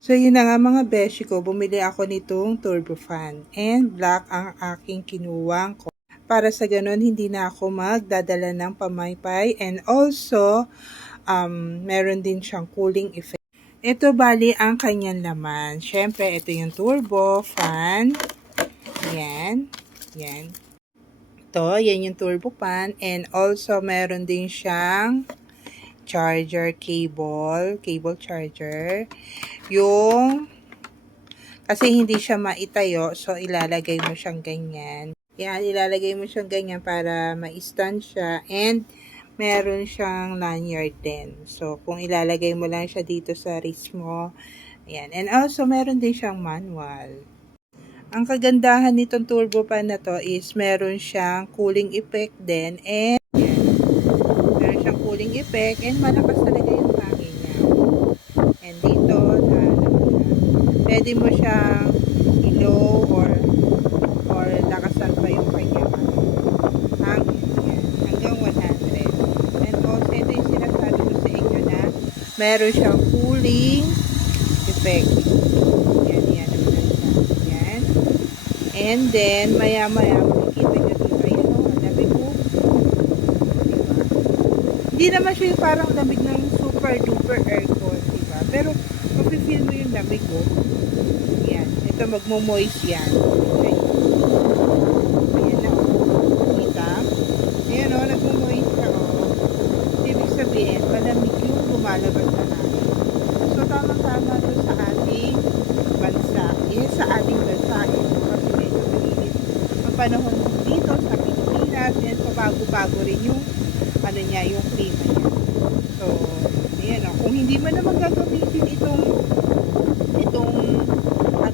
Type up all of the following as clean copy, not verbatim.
So, yun na nga mga beshi ko, bumili ako nitong turbo fan. And black ang aking kinuwang ko. Para sa ganun, hindi na ako magdadala ng pamaypay. And also, meron din siyang cooling effect. Ito bali ang kanyang laman. Syempre, ito yung turbo fan. Yan. Yan. Ito, yan yung turbo fan. And also, meron din siyang charger cable charger. Kasi hindi siya maitayo, so ilalagay mo siyang ganyan. Yan, ilalagay mo siyang ganyan para ma-stand siya. And meron siyang lanyard din. So, kung ilalagay mo lang siya dito sa wrist mo, ayan. And also, meron din siyang manual. Ang kagandahan nitong turbo fan na to is meron siyang cooling effect din. And yan, meron siyang cooling effect and malakas talaga yung hangin niya. And dito, pwede mo siyang i-low or lakasan pa yung kanyang hangin. Yan, hanggang 100. And also, ito yung sinasabi ko sa inyo na meron siyang cooling effect. Yan, yan naman siya. Yan. And then, maya-maya, makikita nyo dito, ayan o, ang lamig po. Diba? Hindi naman siya yung parang lamig ng super duper aircon, diba? Pero, mapifeel mo yung lamig o. Yan. Ito, magmo-moist yan. Ayan na o. Kita? Ayan o, nagmo-moist siya o. Ibig sabihin, malamig yung lumalabas sa hangin. So, tamang-tama to sa ating bansa. Yes, sa ating bansa. Kasi medyo mainit ang panahon dito sa Pilipinas. And pabago-bago rin yung niya, yung klima niya. So, ayan o. Kung hindi mo naman gagamitin itong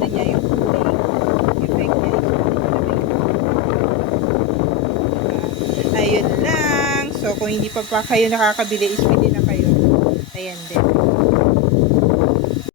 niya, yung cooling effect niya is ayun lang. So, kung hindi pa kayo nakakabili, is bili na kayo. Ayan din.